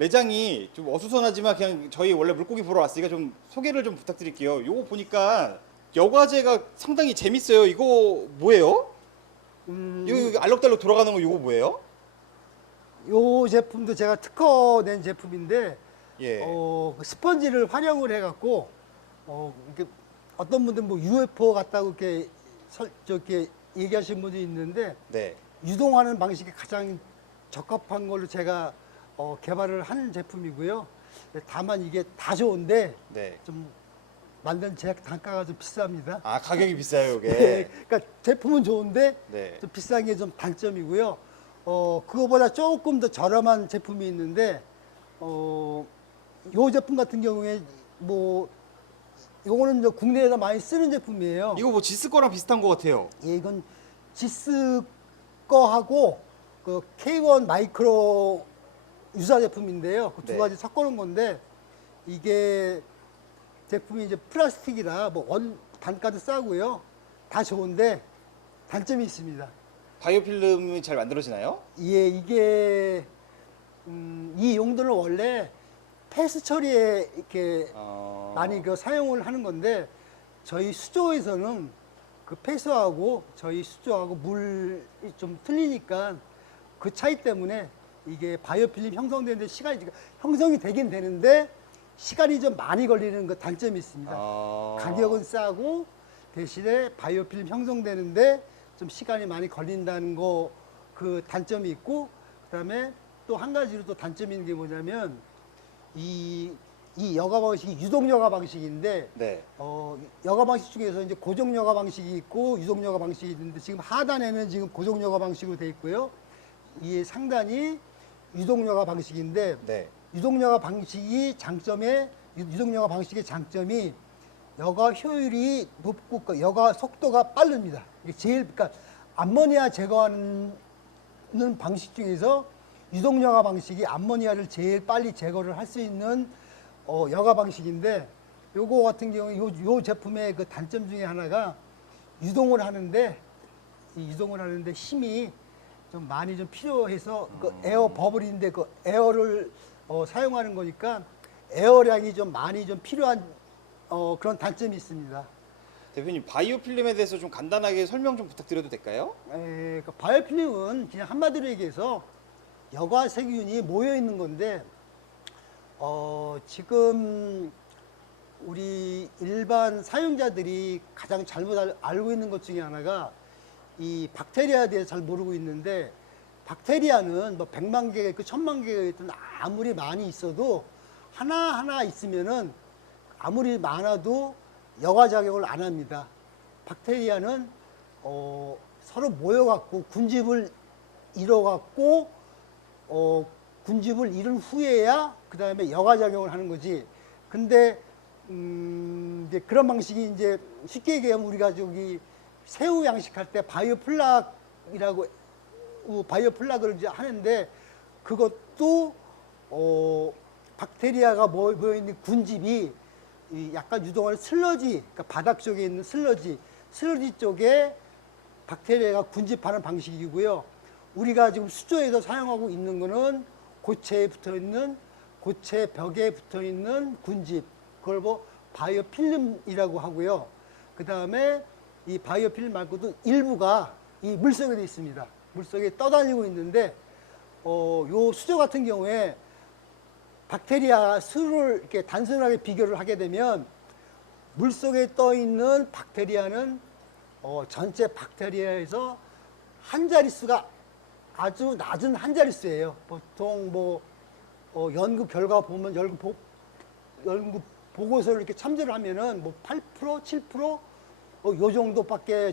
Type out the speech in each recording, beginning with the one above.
매장이 좀 어수선하지만 그냥 저희 원래 물고기 보러 왔으니까 좀 소개를 좀 부탁드릴게요. 요거 보니까 여과제가 상당히 재밌어요. 이거 뭐예요? 이거 알록달록 돌아가는 거 요거 뭐예요? 요 제품도 제가 특허 낸 제품인데 예. 그 스펀지를 활용을 해갖고 이렇게 어떤 분들 뭐 UFO 같다고 이렇게 저렇게 얘기하시는 분이 있는데 네. 유동하는 방식이 가장 적합한 걸로 제가 개발을 한 제품이고요. 다만 이게 다 좋은데 네. 좀 만든 제 단가가 좀 비쌉니다. 아, 가격이 비싸요, 요게. 네, 그러니까 제품은 좋은데 네. 좀 비싼 게 좀 단점이고요. 그거보다 조금 더 저렴한 제품이 있는데 요 제품 같은 경우에 뭐 요거는 저 국내에서 많이 쓰는 제품이에요. 이거 뭐 지스 거랑 비슷한 것 같아요. 예, 이건 지스 거하고 그 K1 마이크로 유사 제품인데요. 그 두 네. 가지 섞어놓은 건데 이게 제품이 이제 플라스틱이라 뭐 단가도 싸고요. 다 좋은데 단점이 있습니다. 바이오필름이 잘 만들어지나요? 예, 이게 이 용도는 원래 폐수 처리에 이렇게 많이 그 사용을 하는 건데 저희 수조에서는 그 폐수하고 저희 수조하고 물이 좀 틀리니까 그 차이 때문에 이게 바이오필름 형성되는데 시간이 형성이 되긴 되는데 시간이 좀 많이 걸리는 그 단점이 있습니다. 가격은 싸고 대신에 바이오필름 형성되는데 좀 시간이 많이 걸린다는 거 그 단점이 있고 그다음에 또 한 가지로 또 단점이 있는 게 뭐냐면 이 여가 방식이 유동 여가 방식인데 네. 여가 방식 중에서 이제 고정 여가 방식이 있고 유동 여가 방식이 있는데 지금 하단에는 지금 고정 여가 방식으로 돼 있고요. 이 상단이 유동 여가 방식인데 네. 유동 여가 방식의 장점이 여가 효율이 높고 그 여가 속도가 빠릅니다. 이게 제일 그러니까 암모니아 제거하는 방식 중에서 유동 여가 방식이 암모니아를 제일 빨리 제거를 할 수 있는 여가 방식인데 요거 같은 경우 요 제품의 그 단점 중에 하나가 유동을 하는데 힘이 좀 많이 좀 필요해서 그 에어 버블인데 그 에어를 사용하는 거니까 에어량이 좀 많이 좀 필요한 그런 단점이 있습니다. 대표님, 바이오필름에 대해서 좀 간단하게 설명 좀 부탁드려도 될까요? 그 바이오필름은 그냥 한마디로 얘기해서 여과 세균이 모여 있는 건데 지금 우리 일반 사용자들이 가장 잘못 알고 있는 것 중에 하나가 이 박테리아에 대해서 잘 모르고 있는데 박테리아는 뭐 100만 개가 있고 1000만 개가 있든 아무리 많이 있어도 하나하나 있으면은 아무리 많아도 여과작용을 안 합니다. 박테리아는 서로 모여갖고 군집을 이뤄갖고 군집을 이룬 후에야 그 다음에 여과작용을 하는 거지. 근데 이제 그런 방식이 이제 쉽게 얘기하면 우리가 저기 새우 양식할 때 바이오플락을 이제 하는데 그것도 박테리아가 모여 있는 군집이 약간 유동하는 슬러지, 그러니까 바닥 쪽에 있는 슬러지 쪽에 박테리아가 군집하는 방식이고요. 우리가 지금 수조에서 사용하고 있는 거는 고체 벽에 붙어 있는 군집, 그걸 뭐 바이오필름이라고 하고요. 그 다음에 이 바이오필름 말고도 일부가 이 물속에 돼 있습니다. 물속에 떠다니고 있는데 요 수조 같은 경우에 박테리아 수를 이렇게 단순하게 비교를 하게 되면 물속에 떠 있는 박테리아는 전체 박테리아에서 한 자릿수가 아주 낮은 한 자릿수예요. 보통 뭐 연구 결과 보면 연구 보고서를 이렇게 참조를 하면은 뭐 8%, 7%, 요 정도밖에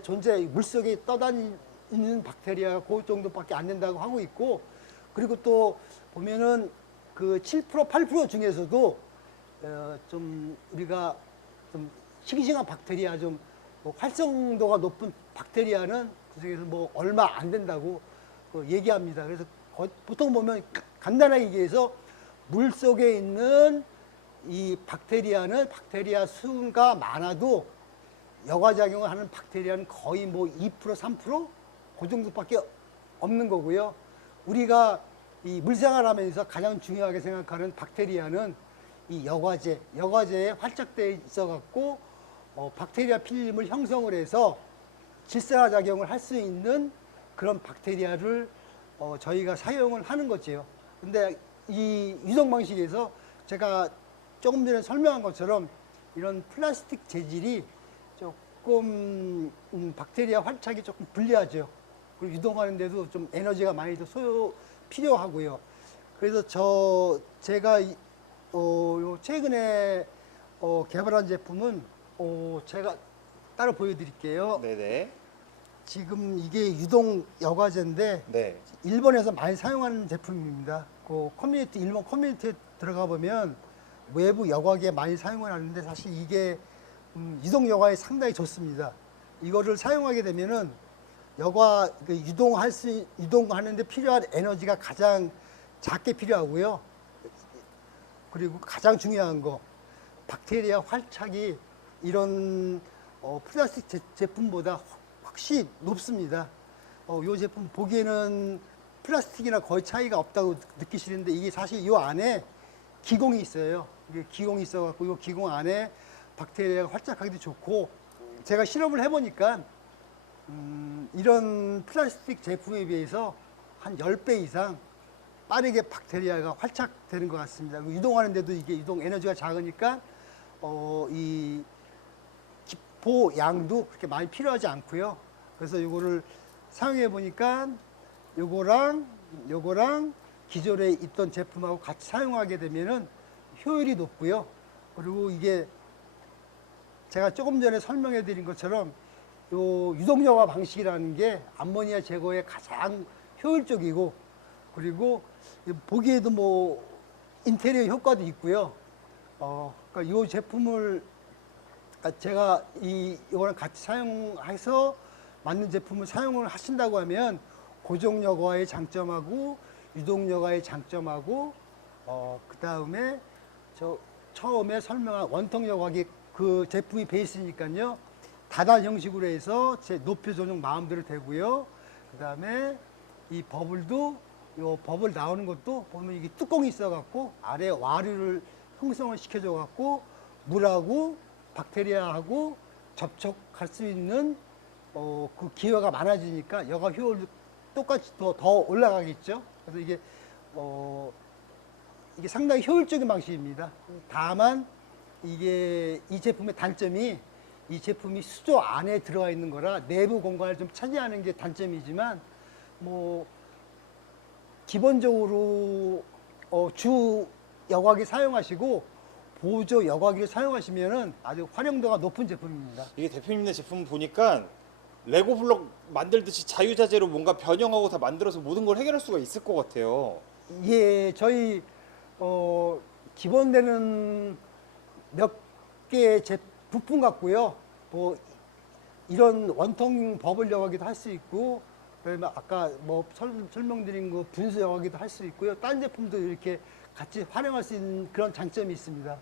물속에 떠다니는 박테리아가 그 정도밖에 안 된다고 하고 있고, 그리고 또 보면은 그 7%, 8% 중에서도 좀 우리가 좀 싱싱한 박테리아 좀 활성도가 높은 박테리아는 그중에서 뭐 얼마 안 된다고 얘기합니다. 그래서 보통 보면 간단하게 얘기해서 물 속에 있는 이 박테리아는 박테리아 수가 많아도 여과작용을 하는 박테리아는 거의 뭐 2%, 3%? 그 정도밖에 없는 거고요. 우리가 이 물생활하면서 가장 중요하게 생각하는 박테리아는 이 여과제에 활착되어 있어갖고 박테리아 필름을 형성을 해서 질산화 작용을 할 수 있는 그런 박테리아를 저희가 사용을 하는 거지요. 근데 이 유동 방식에서 제가 조금 전에 설명한 것처럼 이런 플라스틱 재질이 조금 박테리아 활착이 조금 불리하죠. 그리고 유동하는데도 좀 에너지가 많이 더 필요하고요. 그래서 제가 요 최근에 개발한 제품은 제가 따로 보여드릴게요. 네네. 지금 이게 유동 여과제인데 네. 일본에서 많이 사용하는 제품입니다. 그 일본 커뮤니티에 들어가 보면 외부 여과기에 많이 사용을 하는데 사실 이게 유동 여과에 상당히 좋습니다. 이거를 사용하게 되면은 유동하는데 필요한 에너지가 가장 작게 필요하고요. 그리고 가장 중요한 거 박테리아 활착이 이런 플라스틱 제품보다 확실히 높습니다. 이 제품 보기에는 플라스틱이나 거의 차이가 없다고 느끼시는데 이게 사실 이 안에 기공이 있어요. 이게 기공이 있어갖고 이 기공 안에 박테리아가 활착하기도 좋고 제가 실험을 해보니까 이런 플라스틱 제품에 비해서 한 10배 이상 빠르게 박테리아가 활착되는 것 같습니다. 유동하는데도 이게 유동 에너지가 작으니까 이 기포 양도 그렇게 많이 필요하지 않고요. 그래서 이거를 사용해 보니까 요거랑 기존에 있던 제품하고 같이 사용하게 되면은 효율이 높고요. 그리고 이게 제가 조금 전에 설명해 드린 것처럼 요 유동여과 방식이라는 게 암모니아 제거에 가장 효율적이고 그리고 보기에도 뭐 인테리어 효과도 있고요. 그러니까 이 제품을 제가 이거랑 같이 사용해서 맞는 제품을 사용을 하신다고 하면 고정 여과의 장점하고 유동 여과의 장점하고 그 다음에 처음에 설명한 원통 여과기 그 제품이 베이스니까요. 다단 형식으로 해서 제 높이 조정 마음대로 되고요. 그 다음에 이 버블 나오는 것도 보면 이게 뚜껑이 있어갖고 아래 와류를 형성을 시켜줘갖고 물하고 박테리아하고 접촉할 수 있는 그 기회가 많아지니까 여과 효율도 똑같이 더 올라가겠죠. 그래서 이게 상당히 효율적인 방식입니다. 다만 이 제품의 단점이 이 제품이 수조 안에 들어가 있는 거라 내부 공간을 좀 차지하는 게 단점이지만 기본적으로 주 여과기 사용하시고 보조 여과기를 사용하시면은 아주 활용도가 높은 제품입니다. 이게 대표님네 제품 보니까 레고 블록 만들듯이 자유자재로 뭔가 변형하고 다 만들어서 모든 걸 해결할 수가 있을 것 같아요. 예, 저희 기본되는 몇 개의 부품 같고요. 이런 원통 버블 여과기도 할 수 있고, 그다음에 아까 설명드린 그 분수 여과기도 할 수 있고요. 딴 제품도 이렇게 같이 활용할 수 있는 그런 장점이 있습니다.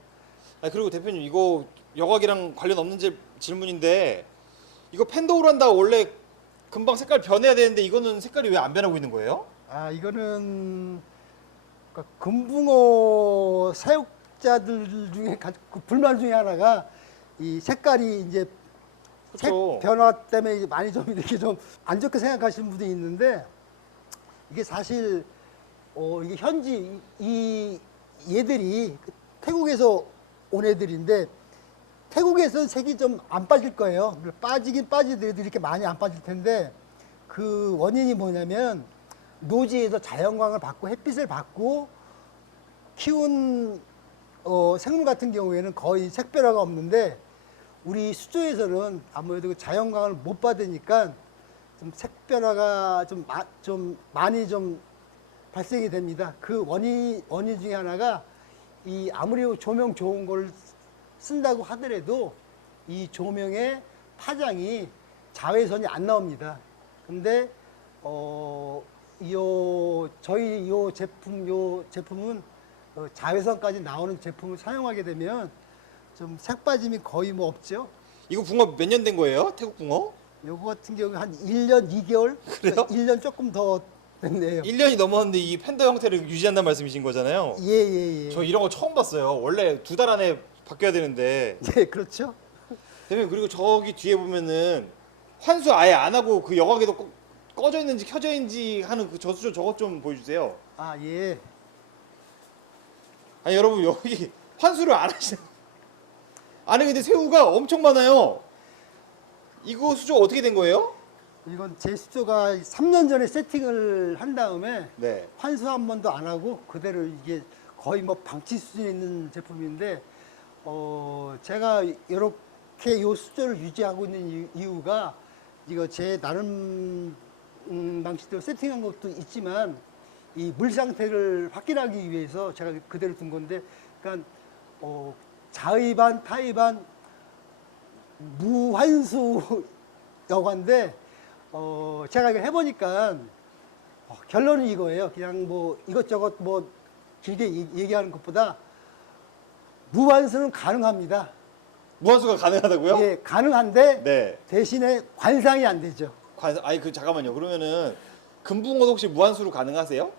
그리고 대표님 이거 여과기랑 관련 없는 질문인데 이거 팬더홀 한다 원래 금방 색깔 변해야 되는데 이거는 색깔이 왜 안 변하고 있는 거예요? 이거는 그러니까 금붕어 사육자들 중에 그 불만 중에 하나가 이 색깔이 이제 색 그렇죠. 변화 때문에 많이 좀 이렇게 좀 안 좋게 생각하시는 분들이 있는데 이게 사실 이게 현지 얘들이 태국에서 온 애들인데 태국에서는 색이 좀 안 빠질 거예요. 빠지긴 빠지더라도 이렇게 많이 안 빠질 텐데 그 원인이 뭐냐면 노지에서 자연광을 받고 햇빛을 받고 키운 생물 같은 경우에는 거의 색 변화가 없는데 우리 수조에서는 아무래도 그 자연광을 못 받으니까 좀 색 변화가 좀 많이 좀 발생이 됩니다. 그 원인 중에 하나가 아무리 조명 좋은 걸 쓴다고 하더라도 이 조명의 파장이 자외선이 안 나옵니다. 근데 저희 요 제품은 자외선까지 나오는 제품을 사용하게 되면 좀 색빠짐이 거의 없죠. 이거 붕어 몇 년 된 거예요? 태국 붕어? 요거 같은 경우 한 1년 2개월? 그래요? 1년 조금 더 됐네요. 1년이 넘었는데 이 팬더 형태를 유지한다는 말씀이신 거잖아요. 예. 저 이런 거 처음 봤어요. 원래 2달 안에 바뀌어야 되는데. 예, 그렇죠. 대표님 그리고 저기 뒤에 보면은 환수 아예 안 하고 그 여과기도 꺼져 있는지 켜져 있는지 하는 그 저수조 저것 좀 보여주세요. 아, 예. 아니 여러분 여기 환수를 안 하시는. 안에 근데 새우가 엄청 많아요. 이거 수조 어떻게 된 거예요? 이건 제 수조가 3년 전에 세팅을 한 다음에 네. 환수 한 번도 안 하고 그대로 이게 거의 뭐 방치 수준에 있는 제품인데 제가 이렇게 요 수조를 유지하고 있는 이유가 이거 제 나름 방식대로 세팅한 것도 있지만 이 물 상태를 확인하기 위해서 제가 그대로 둔 건데 그러니까 자의반 타의반 무환수 여과인데 제가 이거 해보니까 결론은 이거예요. 그냥 뭐 이것저것 뭐 길게 얘기하는 것보다 무환수는 가능합니다. 무한수가 가능하다고요? 예, 가능한데 네. 대신에 관상이 안 되죠. 아니 그 잠깐만요. 그러면은 금붕어도 혹시 무한수로 가능하세요?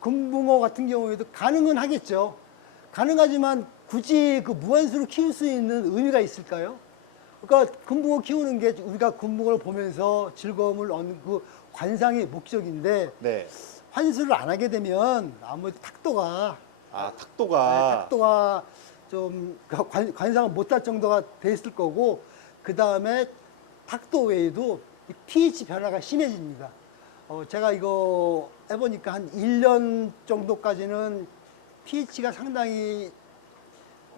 금붕어 같은 경우에도 가능은 하겠죠. 가능하지만 굳이 그 무한수로 키울 수 있는 의미가 있을까요? 그러니까 금붕어 키우는 게 우리가 금붕어를 보면서 즐거움을 얻는 그 관상의 목적인데 네. 환수를 안 하게 되면 아무래도 탁도가 탁도가 좀 관상을 못할 정도가 됐을 거고 그 다음에 탁도 외에도 이 pH 변화가 심해집니다. 제가 이거 해보니까 한 1년 정도까지는 pH가 상당히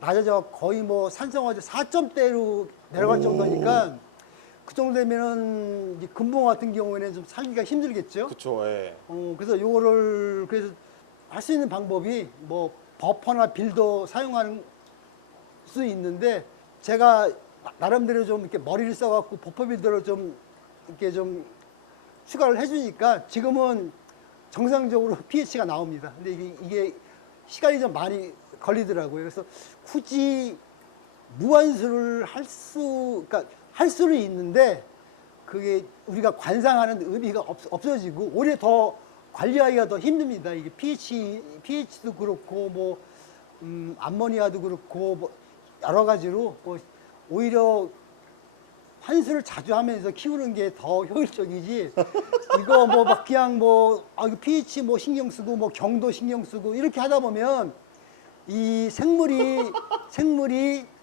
낮아져 거의 뭐 산성화제 4점대로 내려갈 정도니까 그 정도 되면은 이제 금붕어 같은 경우에는 좀 살기가 힘들겠죠. 그쵸. 예. 그래서 요거를 그래서 할 수 있는 방법이 뭐 버퍼나 빌더 사용하는 수 있는데 제가 나름대로 좀 이렇게 머리를 써갖고 버퍼 빌더를 좀 이렇게 좀 추가를 해주니까 지금은 정상적으로 pH가 나옵니다. 근데 이게 시간이 좀 많이 걸리더라고요. 그래서 굳이 무한수를 그러니까 할 수는 있는데 그게 우리가 관상하는 의미가 없어지고 오히려 더 관리하기가 더 힘듭니다. 이게 pH도 그렇고 뭐 암모니아도 그렇고 뭐 여러 가지로 뭐 오히려 환수를 자주 하면서 키우는 게 더 효율적이지. 이거 뭐 막 그냥 뭐 이거 pH 뭐 신경 쓰고 뭐 경도 신경 쓰고 이렇게 하다 보면 이 생물이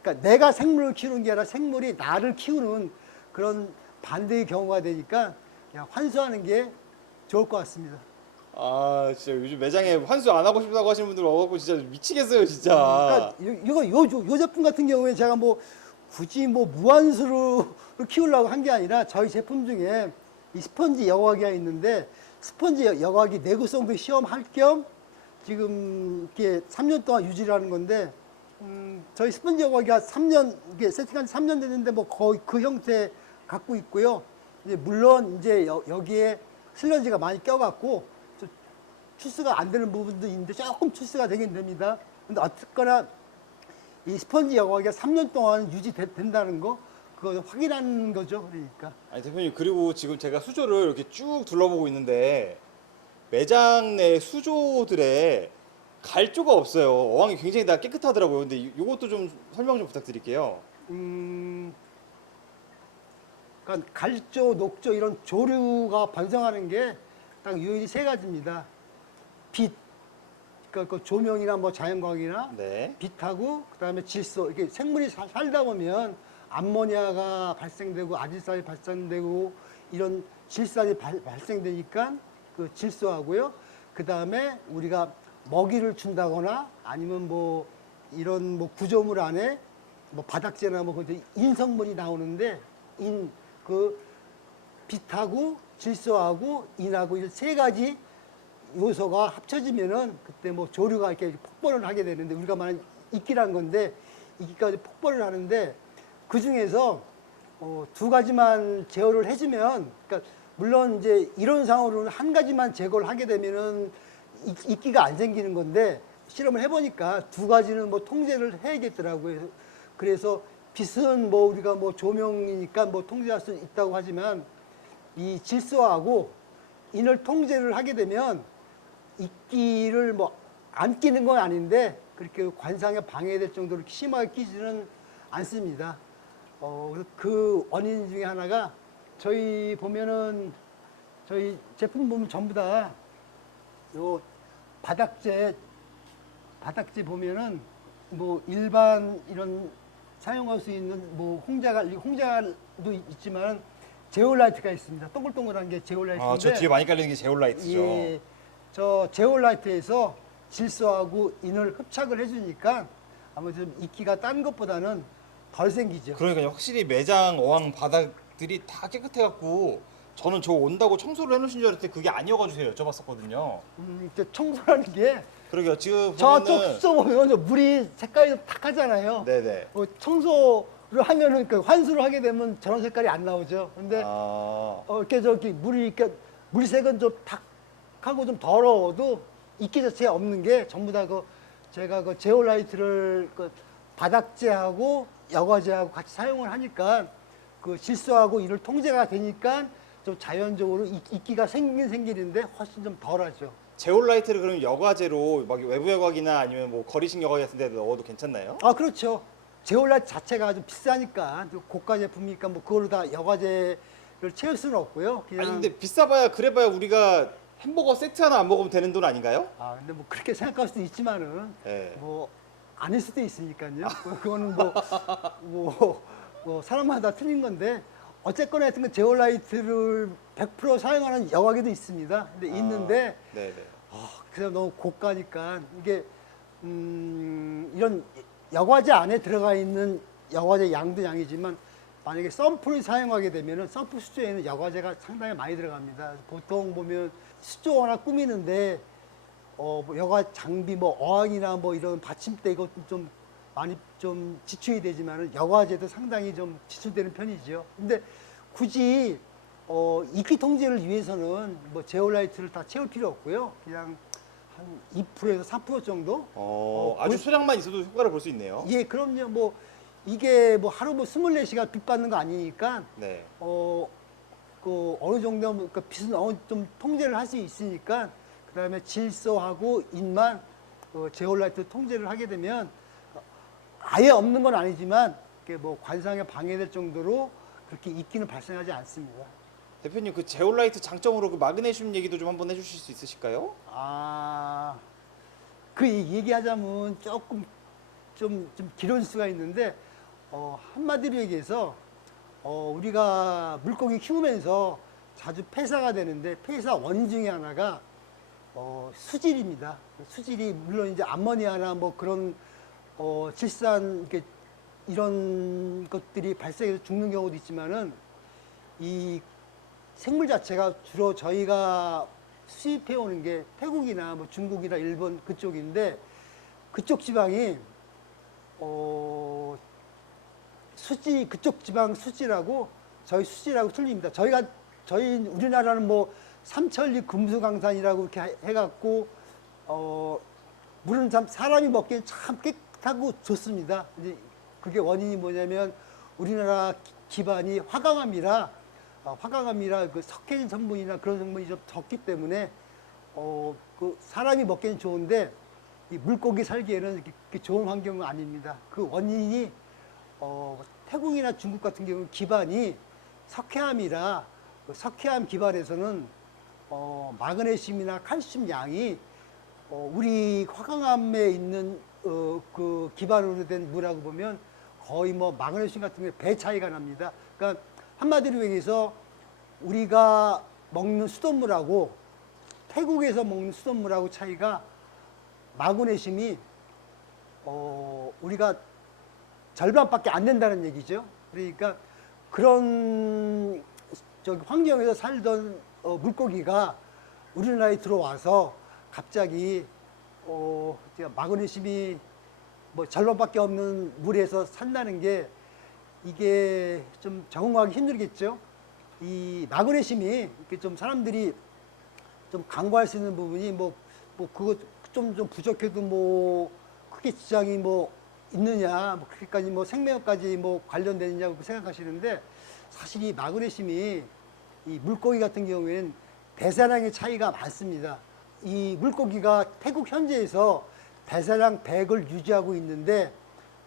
그러니까 내가 생물을 키우는 게 아니라 생물이 나를 키우는 그런 반대의 경우가 되니까 그냥 환수하는 게 좋을 것 같습니다. 아 진짜 요즘 매장에 환수 안 하고 싶다고 하시는 분들 와갖고 진짜 미치겠어요 진짜. 그러니까 요 제품 같은 경우에 제가 뭐 굳이 뭐 무한수로 키우려고 한 게 아니라 저희 제품 중에 이 스펀지 여과기가 있는데 스펀지 여과기 내구성도 시험할 겸 지금 이렇게 3년 동안 유지를 하는 건데 저희 스펀지 여과기가 3년 이게 세팅한 지 3년 됐는데 뭐 거의 그 형태 갖고 있고요. 이제 물론 이제 여기에 슬러지가 많이 껴갖고 추스가 안 되는 부분도 있는데 조금 추스가 되긴 됩니다. 근데 어쨌거나 이 스펀지 여과기가 3년 동안 유지된다는 거 그거 확인하는 거죠. 그러니까 아니 대표님 그리고 지금 제가 수조를 이렇게 쭉 둘러보고 있는데 매장 내 수조들에 갈조가 없어요. 어항이 굉장히 다 깨끗하더라고요. 근데 요것도 좀 설명 좀 부탁드릴게요. 그러니까 갈조, 녹조 이런 조류가 번성하는 게 딱 유일히 세 가지입니다. 빛, 그러니까 그 조명이나 뭐 자연광이나 네. 빛하고 그다음에 질소 이렇게 생물이 살다 보면 암모니아가 발생되고 아질산이 발생되고 이런 질산이 발생되니까 그 질소하고요. 그다음에 우리가 먹이를 준다거나 아니면 뭐 이런 뭐 구조물 안에 뭐 바닥재나 뭐 근데 인성물이 나오는데 그 빛하고 질소하고 인하고 이 세 가지 요소가 합쳐지면은 그때 뭐 조류가 이렇게 폭발을 하게 되는데 우리가 말하는 이끼라는 건데 이끼까지 폭발을 하는데 그 중에서 두 가지만 제어를 해주면 그러니까 물론 이제 이론상으로는 한 가지만 제거를 하게 되면은 이끼가 안 생기는 건데 실험을 해보니까 두 가지는 뭐 통제를 해야겠더라고요. 그래서 빛은 뭐 우리가 뭐 조명이니까 뭐 통제할 수 있다고 하지만 이 질소하고 인을 통제를 하게 되면 이끼를 뭐 안 끼는 건 아닌데 그렇게 관상에 방해될 정도로 심하게 끼지는 않습니다. 그래서 그 원인 중에 하나가 저희 보면은 저희 제품 보면 전부 다 요 바닥재 보면은 뭐 일반 이런 사용할 수 있는 뭐 홍자도 있지만 제올라이트가 있습니다. 동글동글한 게 제올라이트인데. 아, 저 뒤에 많이 깔리는 게 제올라이트죠. 예, 저 제올라이트에서 질소하고 인을 흡착을 해주니까 아무래도 이끼가 딴 것보다는 덜 생기죠. 그러니까 확실히 매장 어항 바닥들이 다 깨끗해갖고 저는 저 온다고 청소를 해놓으신 줄 알았는데 그게 아니어가지고 제가 여쭤봤었거든요. 이제 청소라는 게 그러게요. 지금 저쪽 보면은 숲서 보면 물이 색깔이 탁하잖아요. 네네. 청소를 하면은 그 환수를 하게 되면 저런 색깔이 안 나오죠. 근데 이렇게 저기 물이 이렇게 물색은 좀 탁하고 좀 더러워도 이끼 자체가 없는 게 전부 다 제가 그 제올라이트를 그 바닥재하고 여과재하고 같이 사용을 하니까 그 질소하고 이를 통제가 되니까 좀 자연적으로 이끼가 생기긴 생기는데 훨씬 좀 덜하죠. 제올라이트를 그럼 여과제로 막 외부 여과기나 아니면 뭐 거리식 여과기 같은 데 넣어도 괜찮나요? 아, 그렇죠. 제올라이트 자체가 좀 비싸니까 고가 제품이니까 뭐 그걸로 다 여과제를 채울 수는 없고요. 그냥 아니 근데 비싸봐야 그래봐야 우리가 햄버거 세트 하나 안 먹으면 되는 돈 아닌가요? 근데 뭐 그렇게 생각할 수도 있지만은 네. 뭐 아닐 수도 있으니까요. 그거는 뭐 사람마다 틀린 건데 어쨌거나 하여튼 그 제올라이트를 100% 사용하는 여과기도 있습니다. 근데 있는데 네네. 그냥 너무 고가니까 이게 이런 여과제 안에 들어가 있는 여과제 양도 양이지만 만약에 썬풀을 사용하게 되면은 썬풀 수조에는 여과제가 상당히 많이 들어갑니다. 보통 보면 수조 하나 꾸미는데 뭐 여과 장비 뭐 어항이나 뭐 이런 받침대 이것도 좀 많이 좀 지출이 되지만은 여과제도 상당히 좀 지출되는 편이죠. 근데 굳이 이끼 통제를 위해서는 뭐 제올라이트를 다 채울 필요 없고요. 그냥 한 2%에서 3% 정도? 아주 소량만 있어도 효과를 볼 수 있네요. 예, 그럼요. 뭐 이게 뭐 하루 뭐 24시간 빛 받는 거 아니니까 네. 그 어느 정도 그 빛은 좀 통제를 할 수 있으니까 그다음에 질소하고 인만 제올라이트 통제를 하게 되면 아예 없는 건 아니지만 이게 뭐 관상에 방해될 정도로 그렇게 이끼는 발생하지 않습니다. 대표님 그 제올라이트 장점으로 그 마그네슘 얘기도 좀 한번 해주실 수 있으실까요? 그 얘기하자면 조금 좀 길어질 수가 있는데 한마디로 얘기해서 우리가 물고기 키우면서 자주 폐사가 되는데 폐사 원인 중에 하나가 수질입니다. 수질이 물론 이제 암모니아나 뭐 그런 질산 이런 것들이 발생해서 죽는 경우도 있지만은 이 생물 자체가 주로 저희가 수입해 오는 게 태국이나 뭐 중국이나 일본 그쪽인데 그쪽 지방이 그쪽 지방 수질하고 저희 수질하고 틀립니다. 저희 우리나라는 뭐 삼천리 금수강산이라고 이렇게 해갖고 물은 참 사람이 먹기엔 참 깨끗하고 좋습니다. 이제 그게 원인이 뭐냐면 우리나라 기반이 화강암이라 그 석회진 성분이나 그런 성분이 좀 적기 때문에 그 사람이 먹기엔 좋은데 이 물고기 살기에는 이렇게 좋은 환경은 아닙니다. 그 원인이 태국이나 중국 같은 경우는 기반이 석회암이라 그 석회암 기반에서는 마그네슘이나 칼슘 양이 우리 화강암에 있는 그 기반으로 된 물하고 보면 거의 뭐 마그네슘 같은 게 배 차이가 납니다. 그러니까 한마디로 얘기해서 우리가 먹는 수돗물하고 태국에서 먹는 수돗물하고 차이가 마그네슘이 우리가 절반밖에 안 된다는 얘기죠. 그러니까 그런 저기 환경에서 살던 물고기가 우리나라에 들어와서 갑자기 마그네슘이 뭐 절반밖에 없는 물에서 산다는 게 이게 좀 적응하기 힘들겠죠. 이 마그네슘이 이렇게 좀 사람들이 좀 강구할 수 있는 부분이 뭐 그거 좀 부족해도 뭐 크게 지장이 뭐 있느냐, 뭐 그렇게까지 뭐 생명까지 뭐 관련되느냐고 생각하시는데 사실 이 마그네슘이 이 물고기 같은 경우에는 대사량의 차이가 많습니다. 이 물고기가 태국 현지에서 대사량 100을 유지하고 있는데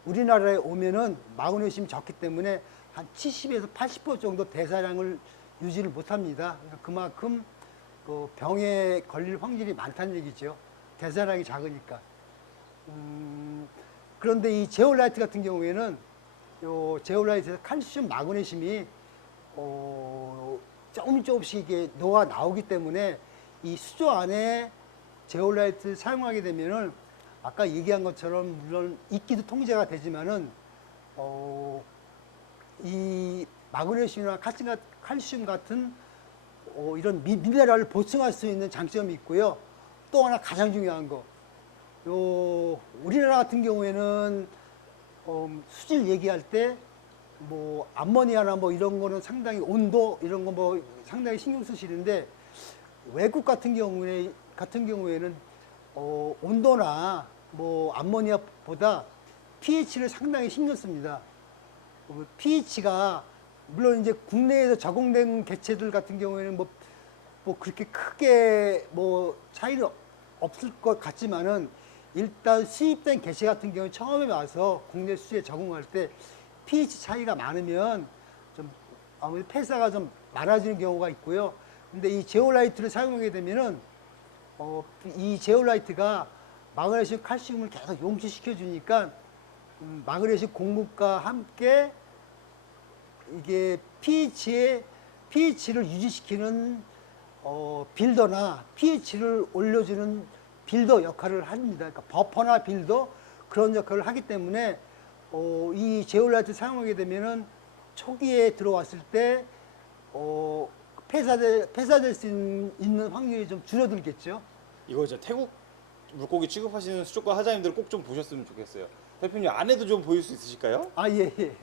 우리나라에 오면은 마그네슘이 적기 때문에 한 70에서 80% 정도 대사량을 유지를 못합니다. 그만큼 그 병에 걸릴 확률이 많다는 얘기죠. 대사량이 작으니까. 그런데 이 제올라이트 같은 경우에는 요 제올라이트에서 칼슘, 마그네슘이 조금씩 이게 녹아 나오기 때문에 이 수조 안에 제올라이트 사용하게 되면은 아까 얘기한 것처럼 물론 이끼도 통제가 되지만은 이 마그네슘이나 칼슘 같은 이런 미네랄을 보충할 수 있는 장점이 있고요. 또 하나 가장 중요한 거, 우리나라 같은 경우에는 수질 얘기할 때 뭐 암모니아나 뭐 이런 거는 상당히 온도 이런 거 뭐 상당히 신경 쓰시는데 외국 같은 경우에는 온도나 뭐 암모니아보다 pH를 상당히 신경 씁니다. pH가 물론 이제 국내에서 적용된 개체들 같은 경우에는 뭐 그렇게 크게 뭐 차이는 없을 것 같지만은 일단 수입된 개체 같은 경우 처음에 와서 국내 수에 적응할 때 pH 차이가 많으면 좀 아무래도 폐사가 좀 많아지는 경우가 있고요. 근데 이 제올라이트를 사용하게 되면은 이 제올라이트가 마그네슘, 칼슘을 계속 용취시켜 주니까 마그네슘 공급과 함께 이게 pH를 유지시키는 빌더나 pH를 올려주는 빌더 역할을 합니다. 그러니까 버퍼나 빌더 그런 역할을 하기 때문에 이 제올라이트 사용하게 되면은 초기에 들어왔을 때 폐사될 수 있는 확률이 좀 줄어들겠죠. 이거 이제 태국 물고기 취급하시는 수족관 하자님들 꼭 좀 보셨으면 좋겠어요. 대표님 안에도 좀 보일 수 있으실까요? 아, 예, 예.